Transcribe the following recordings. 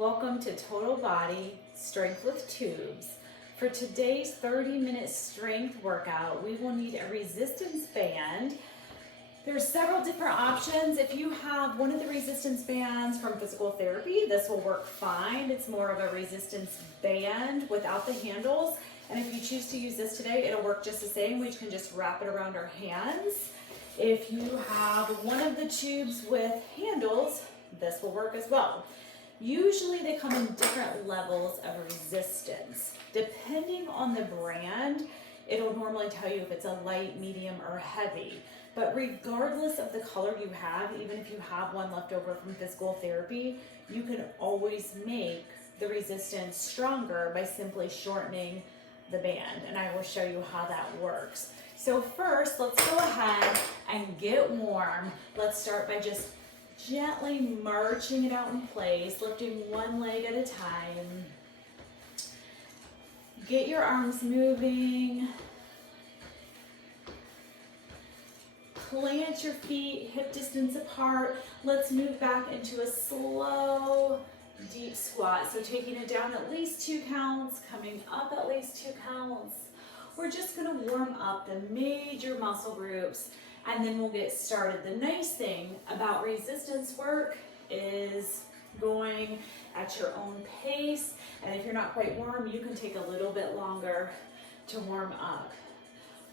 Welcome to Total Body Strength with Tubes. For today's 30-minute strength workout, we will need a resistance band. There's several different options. If you have one of the resistance bands from physical therapy, this will work fine. It's more of a resistance band without the handles. And if you choose to use this today, it'll work just the same. We can just wrap it around our hands. If you have one of the tubes with handles, this will work as well. Usually they come in different levels of resistance. Depending on the brand, it'll normally tell you if it's a light, medium, or heavy. But regardless of the color you have, even if you have one left over from physical therapy, you can always make the resistance stronger by simply shortening the band. And I will show you how that works. So first, let's go ahead and get warm. Let's start by just gently marching it out in place, lifting one leg at a time. Get your arms moving. Plant your feet hip distance apart. Let's move back into a slow, deep squat. So taking it down at least 2 counts, coming up at least 2 counts. We're just gonna warm up the major muscle groups and then we'll get started. The nice thing about resistance work is going at your own pace, and if you're not quite warm, you can take a little bit longer to warm up.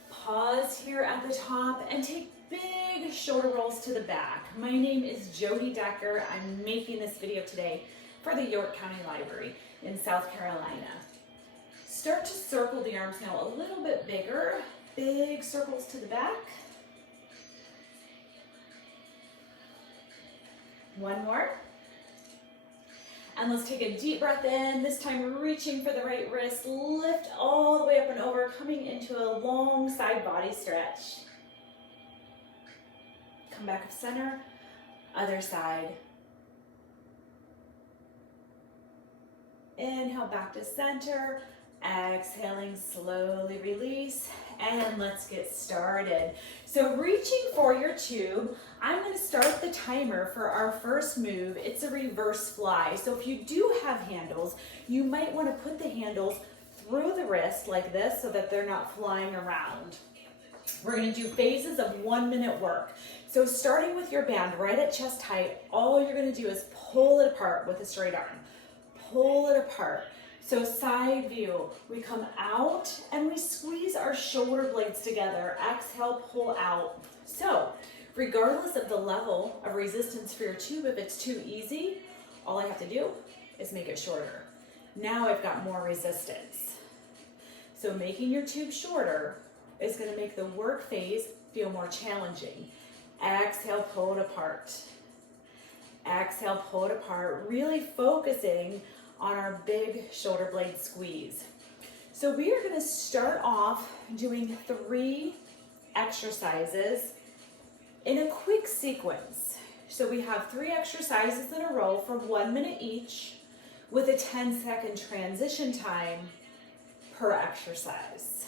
Pause here at the top and take big shoulder rolls to the back. My name is Jody Decker. I'm making this video today for the York County Library in South Carolina. Start to circle the arms now a little bit bigger. Big circles to the back. One more. And let's take a deep breath in, this time reaching for the right wrist, lift all the way up and over, coming into a long side body stretch. Come back to center, other side. Inhale back to center, exhaling, slowly release, and let's get started. So reaching for your tube, I'm going to start the timer for our first move. It's a reverse fly. So if you do have handles, you might want to put the handles through the wrist like this so that they're not flying around. We're going to do phases of 1 minute work. So starting with your band right at chest height, all you're going to do is pull it apart with a straight arm. Pull it apart. So side view, we come out and we squeeze our shoulder blades together. Exhale, pull out. So regardless of the level of resistance for your tube, if it's too easy, all I have to do is make it shorter. Now I've got more resistance. So making your tube shorter is going to make the work phase feel more challenging. Exhale, pull it apart. Exhale, pull it apart, really focusing on our big shoulder blade squeeze. So we are going to start off doing 3 exercises in a quick sequence. So we have 3 exercises in a row for 1 minute each with a 10-second transition time per exercise.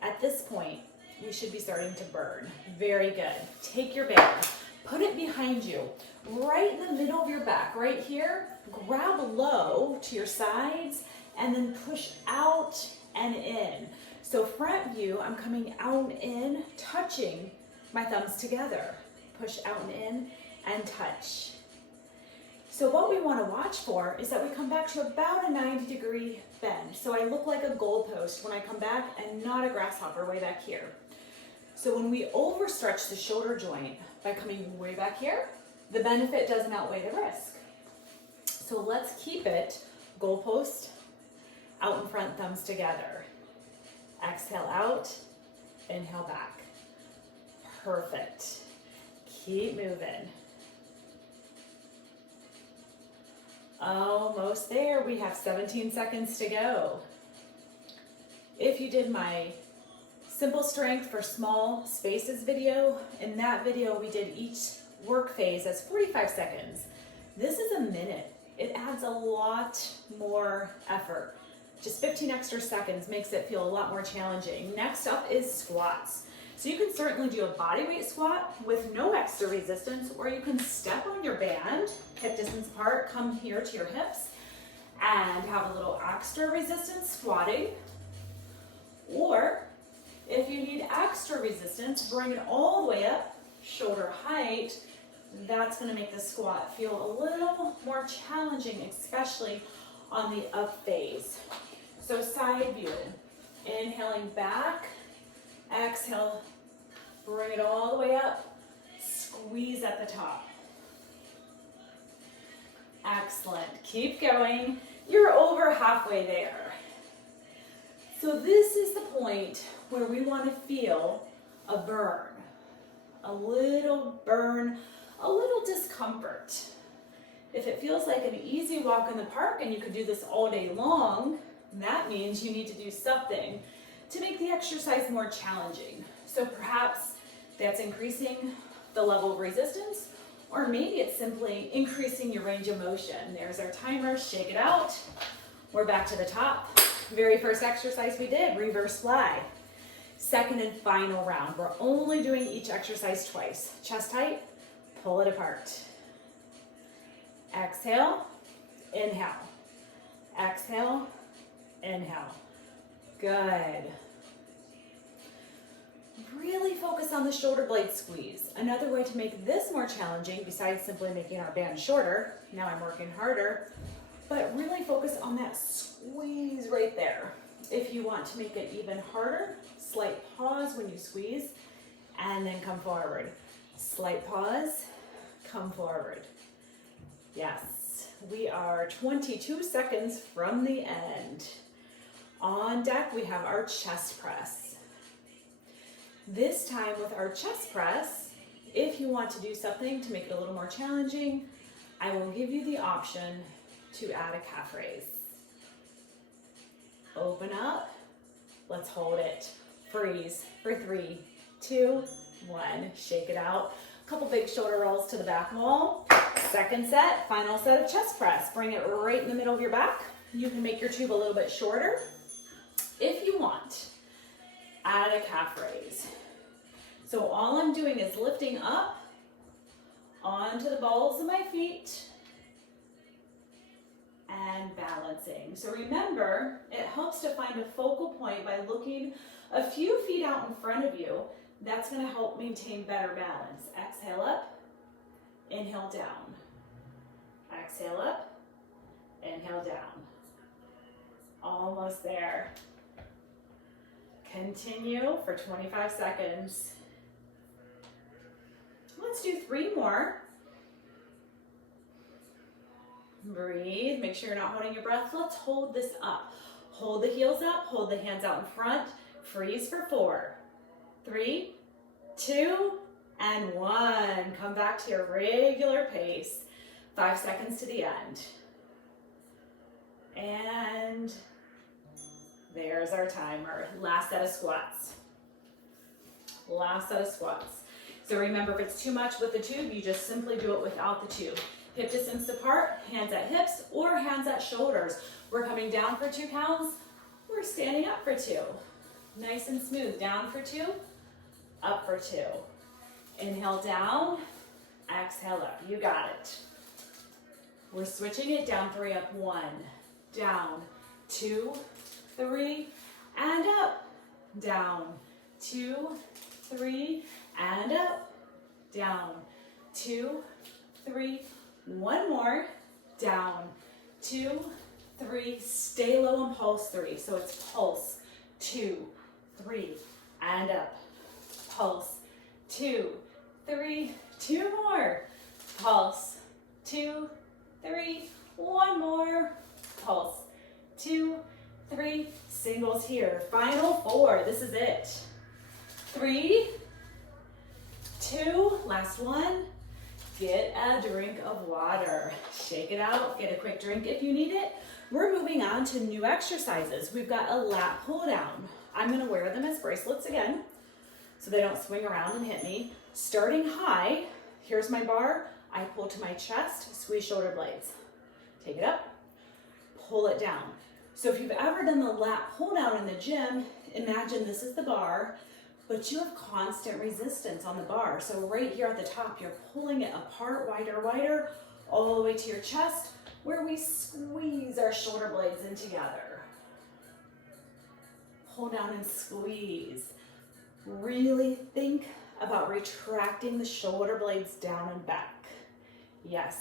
At this point, we should be starting to burn. Very good. Take your band, put it behind you, right in the middle of your back, right here. Grab low to your sides and then push out and in. So front view, I'm coming out and in, touching my thumbs together. Push out and in and touch. So what we want to watch for is that we come back to about a 90-degree bend. So I look like a goalpost when I come back and not a grasshopper way back here. So when we overstretch the shoulder joint by coming way back here, the benefit doesn't outweigh the risk. So let's keep it goalpost, out in front, thumbs together. Exhale out, inhale back. Perfect. Keep moving. Almost there. We have 17 seconds to go. If you did my simple strength for small spaces video, in that video we did each work phase as 45 seconds. This is a minute. It adds a lot more effort. Just 15 extra seconds makes it feel a lot more challenging. Next up is squats. So you can certainly do a body weight squat with no extra resistance, or you can step on your band, hip distance apart, come here to your hips, and have a little extra resistance squatting. Or if you need extra resistance, bring it all the way up, shoulder height. That's going to make the squat feel a little more challenging, especially on the up phase. So side view, inhaling back, exhale, bring it all the way up, squeeze at the top. Excellent, keep going. You're over halfway there. So this is the point where we want to feel a burn, a little burn, a little discomfort. If it feels like an easy walk in the park and you could do this all day long, that means you need to do something to make the exercise more challenging. So perhaps that's increasing the level of resistance, or maybe it's simply increasing your range of motion. There's our timer, shake it out. We're back to the top. Very first exercise we did, reverse fly. Second and final round. We're only doing each exercise twice. Chest height, pull it apart. Exhale, inhale. Exhale, inhale. Good. Really focus on the shoulder blade squeeze. Another way to make this more challenging, besides simply making our band shorter, now I'm working harder, but really focus on that squeeze right there. If you want to make it even harder, slight pause when you squeeze, and then come forward. Slight pause, come forward. Yes, we are 22 seconds from the end. On deck, we have our chest press. This time with our chest press, if you want to do something to make it a little more challenging, I will give you the option to add a calf raise. Open up, let's hold it. Freeze for 3, 2, 1, shake it out. A couple big shoulder rolls to the back wall. Second set, final set of chest press. Bring it right in the middle of your back. You can make your tube a little bit shorter if you want. Add a calf raise. So all I'm doing is lifting up onto the balls of my feet and balancing. So remember, it helps to find a focal point by looking a few feet out in front of you. That's going to help maintain better balance. Exhale up, inhale down. Exhale up, inhale down. Almost there. Continue for 25 seconds. Let's do 3 more. Breathe, make sure you're not holding your breath. Let's hold this up. Hold the heels up, hold the hands out in front. Freeze for 4, 3, 2, and 1. Come back to your regular pace. 5 seconds to the end. And there's our timer. Last set of squats. Last set of squats. So remember, if it's too much with the tube, you just simply do it without the tube. Hip distance apart, hands at hips or hands at shoulders. We're coming down for 2 counts. We're standing up for 2. Nice and smooth. Down for 2, up for 2. Inhale down, exhale up. You got it. We're switching it. Down 3, up 1, down 2, 3, and up. Down 2, 3, and up. Down 2, 3. 1 more. Down 2, 3. Stay low and pulse 3. So it's pulse 2, 3, and up. Pulse 2, 3. 2 more. Pulse 2, 3. 1 more. Pulse 2, 3. Singles here. Final 4. This is it. 3, 2. Last one. Get a drink of water. Shake it out. Get a quick drink if you need it. We're moving on to new exercises. We've got a lat pull down. I'm going to wear them as bracelets again so they don't swing around and hit me. Starting high, here's my bar. I pull to my chest, squeeze shoulder blades. Take it up, pull it down. So if you've ever done the lat pull down in the gym, imagine this is the bar. but you have constant resistance on the bar. So right here at the top, you're pulling it apart, wider, wider, all the way to your chest, where we squeeze our shoulder blades in together. Pull down and squeeze. Really think about retracting the shoulder blades down and back. Yes.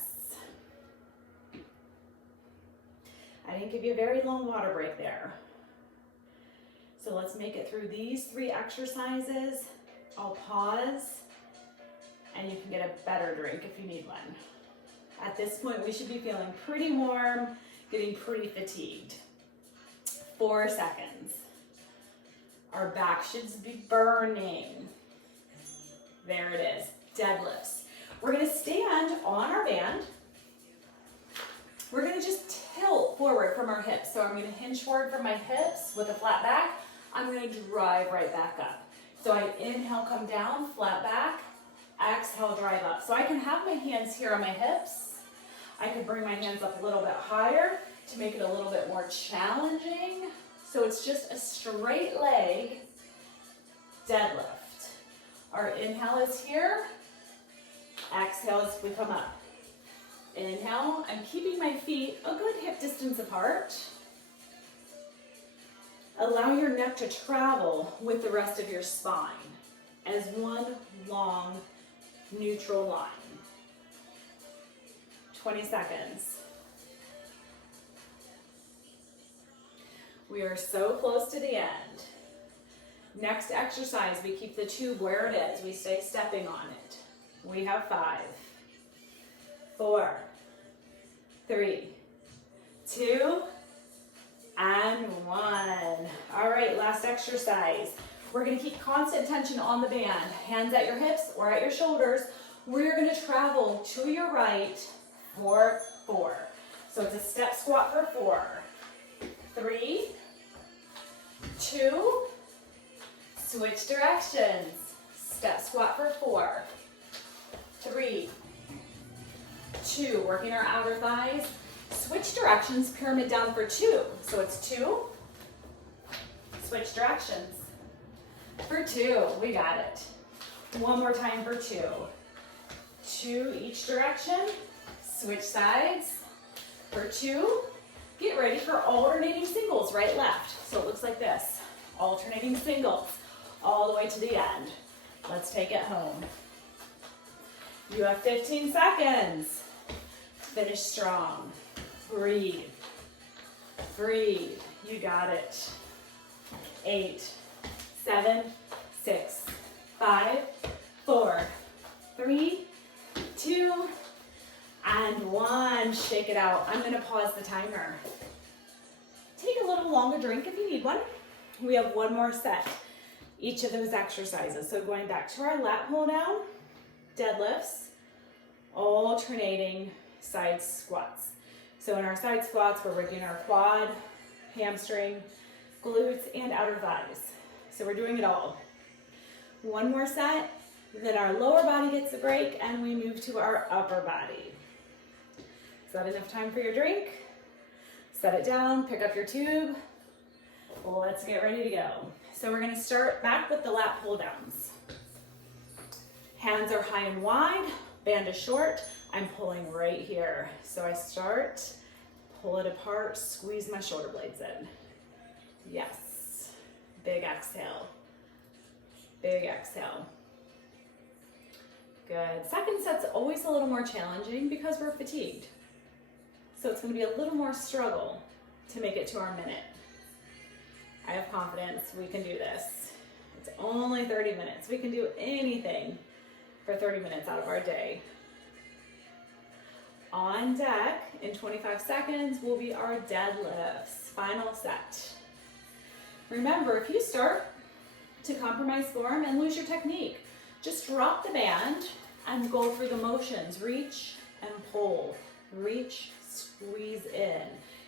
I didn't give you a very long water break there. So let's make it through these 3 exercises. I'll pause, and you can get a better drink if you need one. At this point, we should be feeling pretty warm, getting pretty fatigued. 4 seconds. Our back should be burning. There it is, deadlifts. We're gonna stand on our band. We're gonna just tilt forward from our hips. So I'm gonna hinge forward from my hips with a flat back. I'm gonna drive right back up. So I inhale, come down, flat back, exhale, drive up. So I can have my hands here on my hips. I could bring my hands up a little bit higher to make it a little bit more challenging. So it's just a straight leg deadlift. Our inhale is here. Exhale as we come up. Inhale, I'm keeping my feet a good hip distance apart. Allow your neck to travel with the rest of your spine as one long neutral line. 20 seconds. We are so close to the end. Next exercise, we keep the tube where it is. We stay stepping on it. We have 5, 4, 3, 2, and 1. All right, last exercise. We're gonna keep constant tension on the band. Hands at your hips or at your shoulders. We're gonna travel to your right for 4. So it's a step squat for 4. 3, 2, switch directions. Step squat for 4. 3, 2, working our outer thighs. Switch directions, pyramid down for 2. So it's 2, switch directions. For 2, we got it. One more time for 2. 2 each direction, switch sides. For 2, get ready for alternating singles, right, left. So it looks like this, alternating singles, all the way to the end. Let's take it home. You have 15 seconds. Finish strong. Breathe. Breathe. You got it. 8, 7, 6, 5, 4, 3, 2, and 1. Shake it out. I'm gonna pause the timer. Take a little longer drink if you need one. We have one more set, each of those exercises. So going back to our lat pull down, deadlifts, alternating side squats. So in our side squats, we're working our quad, hamstring, glutes, and outer thighs. So we're doing it all. One more set, then our lower body gets a break, and we move to our upper body. Is that enough time for your drink? Set it down, pick up your tube. Let's get ready to go. So we're gonna start back with the lat pull downs. Hands are high and wide, band is short. I'm pulling right here. So I start, pull it apart, squeeze my shoulder blades in. Yes. Big exhale. Big exhale. Good. Second set's always a little more challenging because we're fatigued. So it's going to be a little more struggle to make it to our minute. I have confidence we can do this. It's only 30 minutes. We can do anything for 30 minutes out of our day. On deck, in 25 seconds, will be our deadlifts. Final set. Remember, if you start to compromise form and lose your technique, just drop the band and go through the motions. Reach and pull. Reach, squeeze in.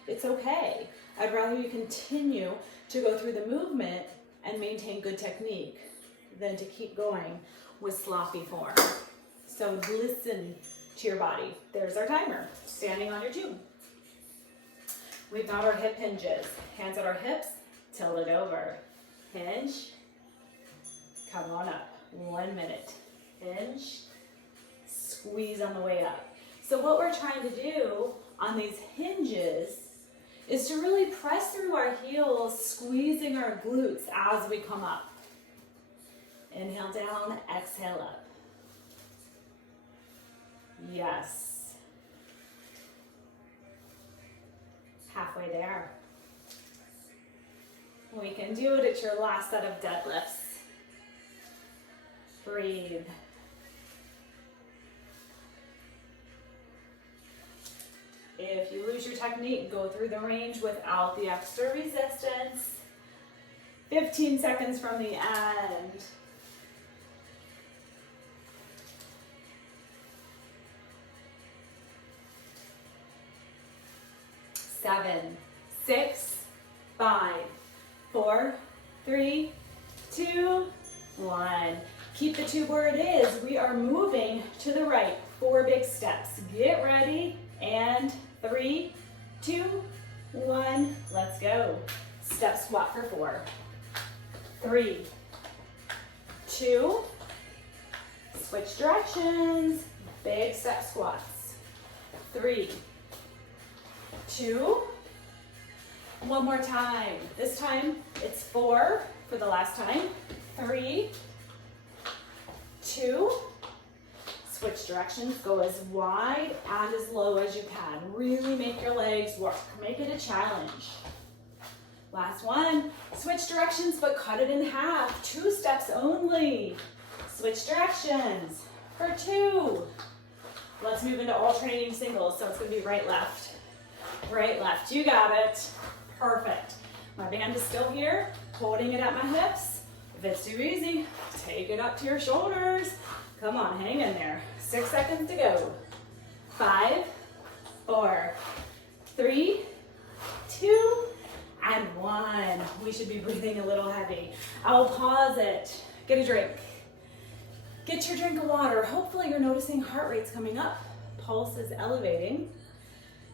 It's okay. I'd rather you continue to go through the movement and maintain good technique than to keep going with sloppy form. So listen to your body. There's our timer, standing on your tube. We've got our hip hinges. Hands at our hips, tilt it over. Hinge, Come on up. 1 minute. Hinge. Squeeze on the way up. So what we're trying to do on these hinges is to really press through our heels, squeezing our glutes as we come up. Inhale down, exhale up. Yes. Halfway there. We can do it at your last set of deadlifts. Breathe. If you lose your technique, go through the range without the extra resistance. 15 seconds from the end. 7, 6, 5, 4, 3, 2, 1. Keep the tube where it is. We are moving to the right. 4 big steps. Get ready. And 3, 2, 1. Let's go. Step squat for 4. 3, 2. Switch directions. Big step squats. 3, 2. One more time. This time it's 4 for the last time. 3, 2. Switch directions. Go as wide and as low as you can. Really make your legs work. Make it a challenge. Last one. Switch directions, but cut it in half. 2 steps only. Switch directions for 2. Let's move into alternating singles. So it's going to be right, left. Right, left. You got it. Perfect. My band is still here, holding it at my hips. If it's too easy, take it up to your shoulders. Come on, hang in there. 6 seconds to go. 5, 4, 3, 2, and 1. We should be breathing a little heavy. I'll pause it. Get a drink. Get your drink of water. Hopefully you're noticing heart rate's coming up. Pulse is elevating.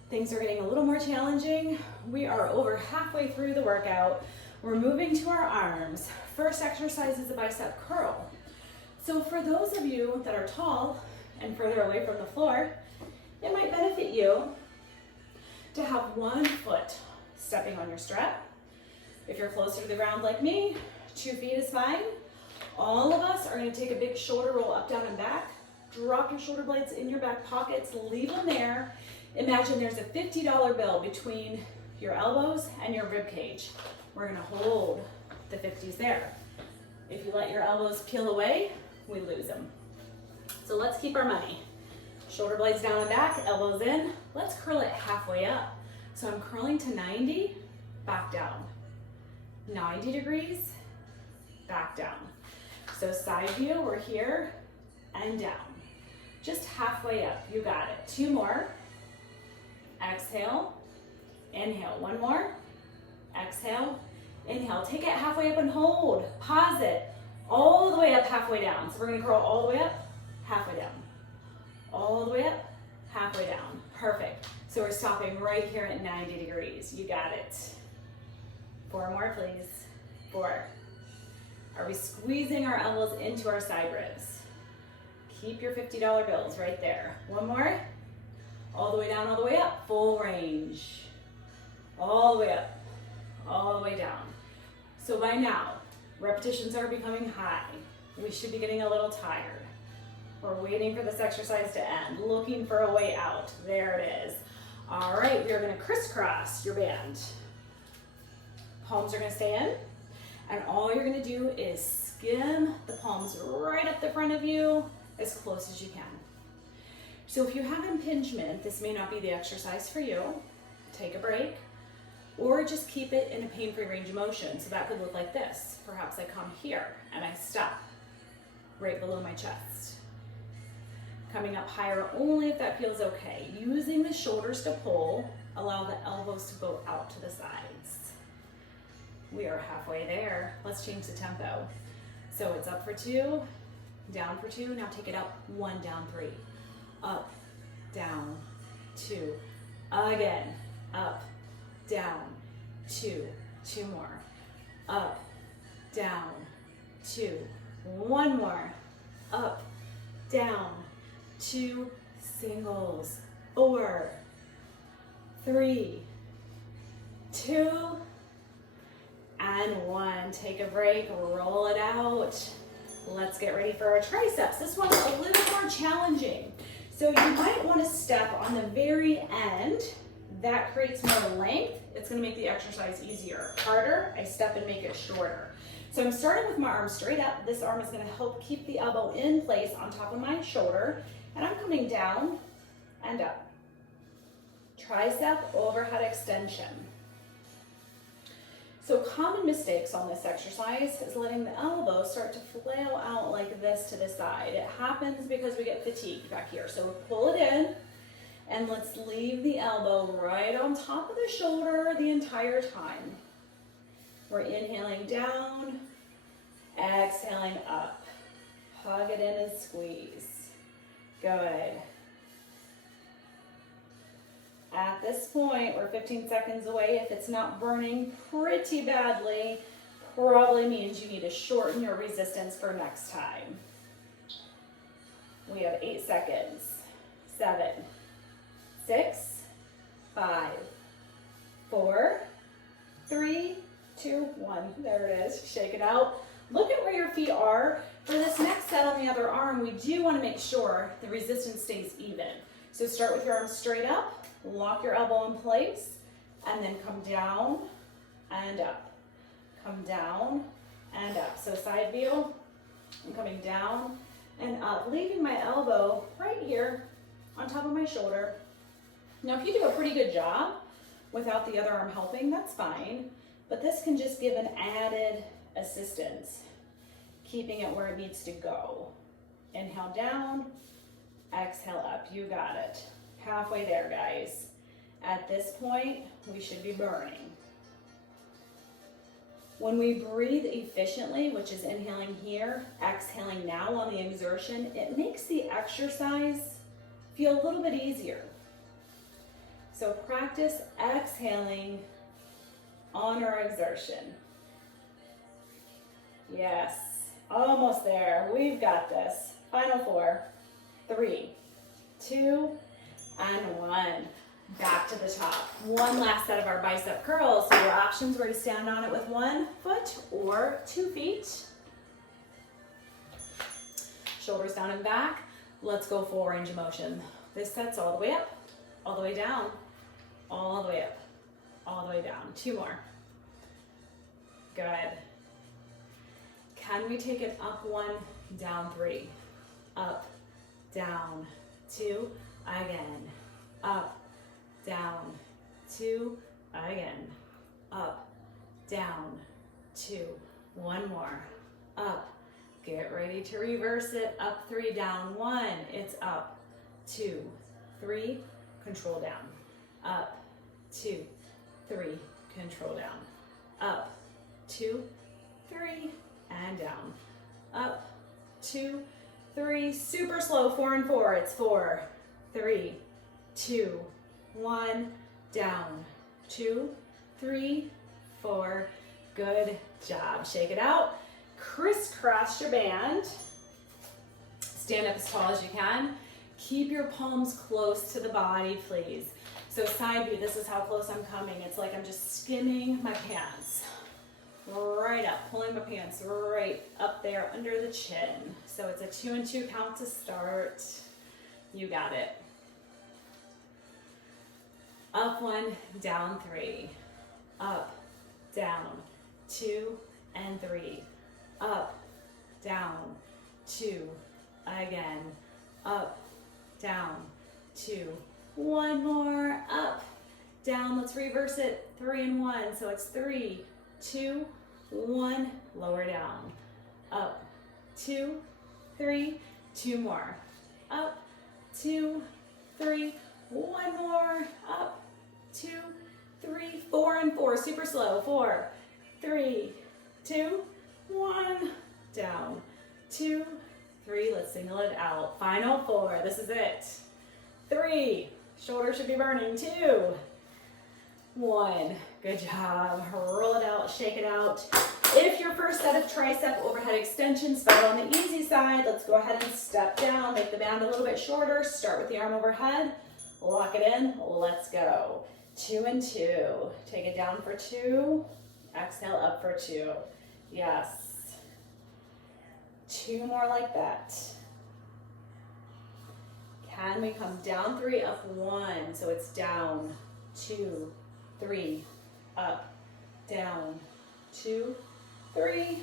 Things are getting a little more challenging. We are over halfway through the workout. We're moving to our arms. First exercise is a bicep curl. So for those of you that are tall and further away from the floor, it might benefit you to have 1 foot stepping on your strap. If you're closer to the ground like me, 2 feet is fine. All of us are going to take a big shoulder roll up, down, and back. Drop your shoulder blades in your back pockets. Leave them there. Imagine there's a $50 bill between your elbows and your rib cage. We're going to hold the 50s there. If you let your elbows peel away, we lose them. So let's keep our money. Shoulder blades down and back, elbows in. Let's curl it halfway up. So I'm curling to 90, back down. 90 degrees, back down. So side view, we're here and down. Just halfway up, you got it. 2 more. Exhale, inhale. 1 more. Exhale, inhale. Take it halfway up and hold. Pause it. All the way up, halfway down. So we're going to curl all the way up, halfway down. All the way up, halfway down. Perfect. So we're stopping right here at 90 degrees. You got it. 4 more, please. 4. Are we squeezing our elbows into our side ribs? Keep your $50 bills right there. 1 more. All the way down, all the way up. Full range. All the way up. All the way down. So by now, repetitions are becoming high. We should be getting a little tired. We're waiting for this exercise to end, looking for a way out. There it is. All right, you're gonna crisscross your band. Palms are gonna stay in, and all you're gonna do is skim the palms right up the front of you as close as you can. So if you have impingement, this may not be the exercise for you. Take a break, or just keep it in a pain-free range of motion. So that could look like this. Perhaps I come here and I stop right below my chest. Coming up higher only if that feels okay. Using the shoulders to pull, allow the elbows to go out to the sides. We are halfway there. Let's change the tempo. So it's up for 2, down for 2. Now take it up, 1, down, 3. Up, down, 2. Again, up, down, 2. 2 more. Up, down, 2. One more. Up, down, 2 singles. 4, 3, 2, and 1. Take a break, roll it out. Let's get ready for our triceps. This one's a little more challenging. So you might want to step on the very end. That creates more length. It's going to make the exercise easier. Harder, I step and make it shorter. So I'm starting with my arm straight up. This arm is going to help keep the elbow in place on top of my shoulder. And I'm coming down and up. Tricep overhead extension. So common mistakes on this exercise is letting the elbow start to flail out like this to the side. It happens because we get fatigued back here. So pull it in and let's leave the elbow right on top of the shoulder the entire time. We're inhaling down, exhaling up. Hug it in and squeeze. Good. At this point, we're 15 seconds away. If it's not burning pretty badly, probably means you need to shorten your resistance for next time. We have 8 seconds. 7, 6, 5, 4, 3, 2, 1. There it is. Shake it out. Look at where your feet are. For this next set on the other arm, we do want to make sure the resistance stays even. So start with your arms straight up. Lock your elbow in place, and then come down and up. Come down and up. So side view, I'm coming down and up, leaving my elbow right here on top of my shoulder. Now, if you do a pretty good job without the other arm helping, that's fine, but this can just give an added assistance, keeping it where it needs to go. Inhale down, exhale up. You got it. Halfway there, guys. At this point, we should be burning. When we breathe efficiently, which is inhaling here, exhaling now on the exertion, it makes the exercise feel a little bit easier. So practice exhaling on our exertion. Yes, almost there. We've got this. Final 4, 3, 2, and 1. Back to the top. One last set of our bicep curls. So your options were to stand on it with 1 foot or 2 feet. Shoulders down and back. Let's go full range of motion. This set's all the way up, all the way down, all the way up, all the way down. 2 more. Good. Can we take it up 1, down 3, up, down, 2, again, up, down, 2, again, up, down, 2, 1 more, up, get ready to reverse it, up 3, down 1, it's up, 2, 3, control down, up, 2, 3, control down, up, 2, 3, and down, up, 2, 3, super slow, 4 and 4, it's 4, 3, 2, 1, down, 2, 3, 4, good job. Shake it out, crisscross your band, stand up as tall as you can, keep your palms close to the body, please. So side view, this is how close I'm coming. It's like I'm just skimming my pants, right up, pulling my pants right up there under the chin. So it's a 2 and 2 count to start. You got it. Up 1, down 3, up, down, 2 and 3, up, down, 2, again, up, down, 2, 1 more, up, down, let's reverse it, 3 and 1, so it's 3, 2, 1, lower down, up, 2, 3, 2 more, up, 2, 3, 1 more, up, 2, 3, 4 and 4, super slow, 4, 3, 2, 1, down, 2, 3, let's single it out, final 4, this is it, 3, shoulders should be burning, 2, 1, good job, roll it out, shake it out, If your first set of tricep overhead extensions fell on the easy side, let's go ahead and step down, make the band a little bit shorter, start with the arm overhead, lock it in, let's go. 2 and 2, take it down for 2, exhale up for 2, yes. 2 more like that. Can we come down 3, up 1, so it's down, 2, 3, up, down, 2, 3,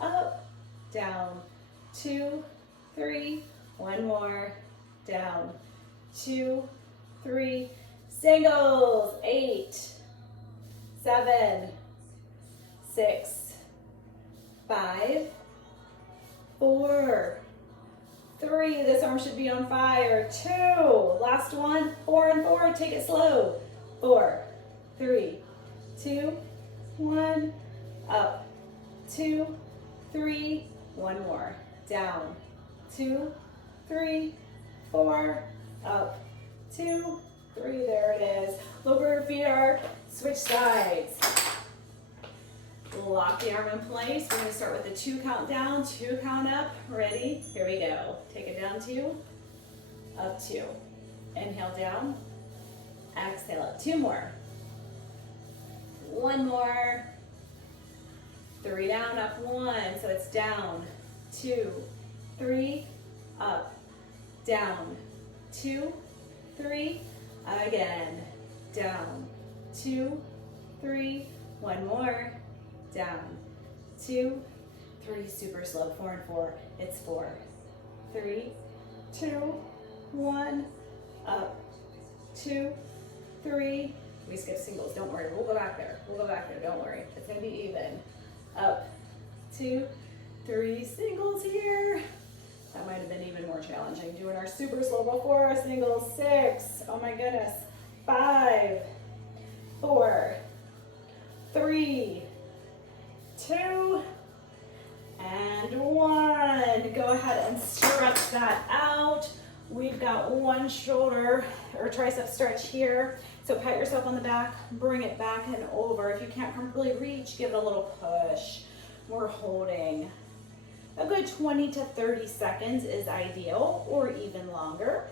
up, down, 2, 3, 1 more, down, 2, 3, singles, 8, 7, 6, 5, 4, 3, this arm should be on fire, 2, last one, 4 and 4, take it slow, 4, 3, 2, 1, up, 2, 3, 1 more, down, 2, 3, 4, up, 2, 3, there it is. Look where your feet are, switch sides. Lock the arm in place. We're going to start with a 2 count down, 2 count up. Ready? Here we go. Take it down 2, up 2. Inhale down, exhale up. 2 more. 1 more. 3 down, up 1. So it's down, 2, 3, up, down, 2, 3, again, down, 2, 3, 1 more, down, 2, 3, super slow, 4 and 4, it's 4, 3, 2, 1, up, 2, 3, we skip singles, don't worry, we'll go back there, don't worry, it's gonna be even, up, 2, 3, singles here, that might have been even more challenging, doing our super slow before our singles, 6, oh my goodness, 5, 4, 3, 2, and 1. Go ahead and stretch that out. We've got one shoulder or tricep stretch here. So pat yourself on the back, bring it back and over. If you can't comfortably reach, give it a little push. We're holding. A good 20 to 30 seconds is ideal, or even longer.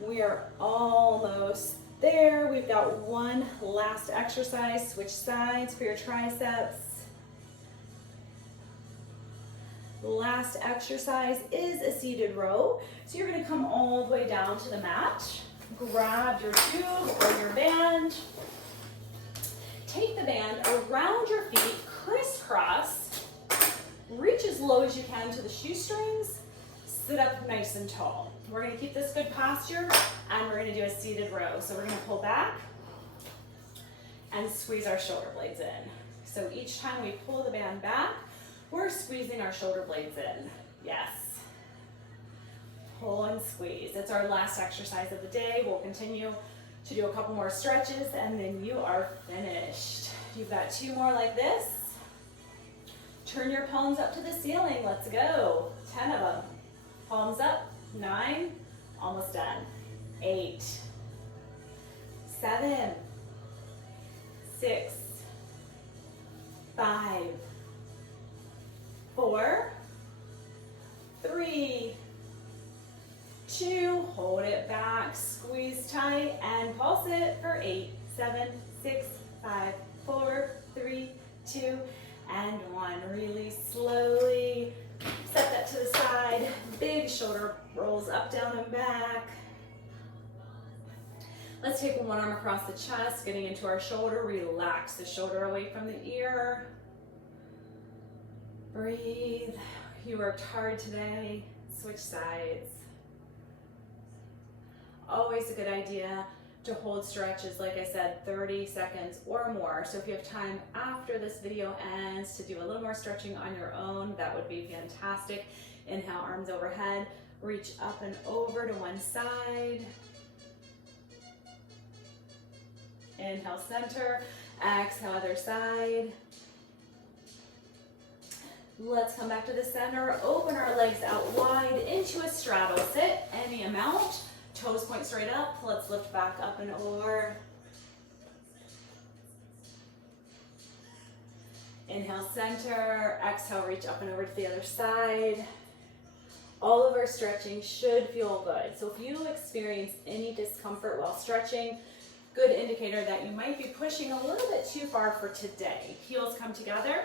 We are almost there. We've got one last exercise. Switch sides for your triceps. Last exercise is a seated row. So you're going to come all the way down to the mat. Grab your tube or your band. Take the band around your feet, crisscross. Reach as low as you can to the shoestrings. Sit up nice and tall. We're going to keep this good posture, and we're going to do a seated row. So we're going to pull back and squeeze our shoulder blades in. So each time we pull the band back, we're squeezing our shoulder blades in. Yes. Pull and squeeze. It's our last exercise of the day. We'll continue to do a couple more stretches, and then you are finished. You've got 2 more like this. Turn your palms up to the ceiling. Let's go. 10 of them. Palms up. 9. Almost done. 8. 7. 6. 5. 4. 3. 2. Hold it back. Squeeze tight and pulse it for 8, 7, 6, 5, 4, 3, 2, and 1. Release slowly. Set that to the side. Big shoulder rolls up, down, and back. Let's take one arm across the chest, getting into our shoulder. Relax the shoulder away from the ear. Breathe. You worked hard today. Switch sides. Always a good idea to hold stretches, like I said, 30 seconds or more. So if you have time after this video ends to do a little more stretching on your own, that would be fantastic. Inhale, arms overhead. Reach up and over to one side. Inhale, center. Exhale, other side. Let's come back to the center. Open our legs out wide into a straddle sit, any amount. Toes point straight up. Let's lift back up and over. Inhale, center. Exhale, reach up and over to the other side. All of our stretching should feel good. So if you experience any discomfort while stretching, good indicator that you might be pushing a little bit too far for today. Heels come together.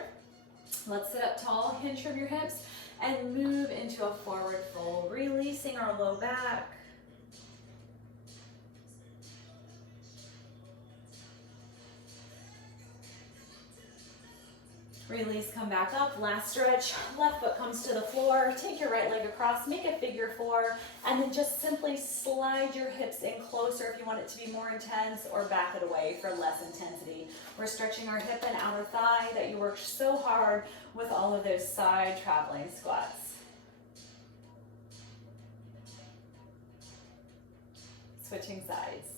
Let's sit up tall, hinge from your hips, and move into a forward fold, releasing our low back. Release, come back up, last stretch. Left foot comes to the floor. Take your right leg across, make a figure four, and then just simply slide your hips in closer if you want it to be more intense, or back it away for less intensity. We're stretching our hip and outer thigh that you worked so hard with all of those side traveling squats. Switching sides.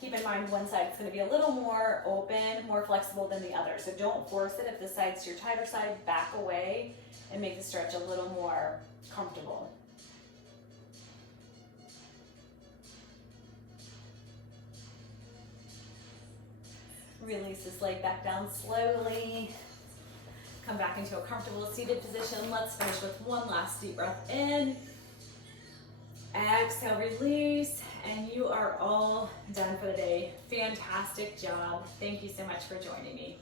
Keep in mind one side's going to be a little more open, more flexible than the other. So don't force it. If the side's your tighter side, back away and make the stretch a little more comfortable. Release this leg back down slowly. Come back into a comfortable seated position. Let's finish with one last deep breath in. Exhale, release, and you are all done for the day. Fantastic job. Thank you so much for joining me.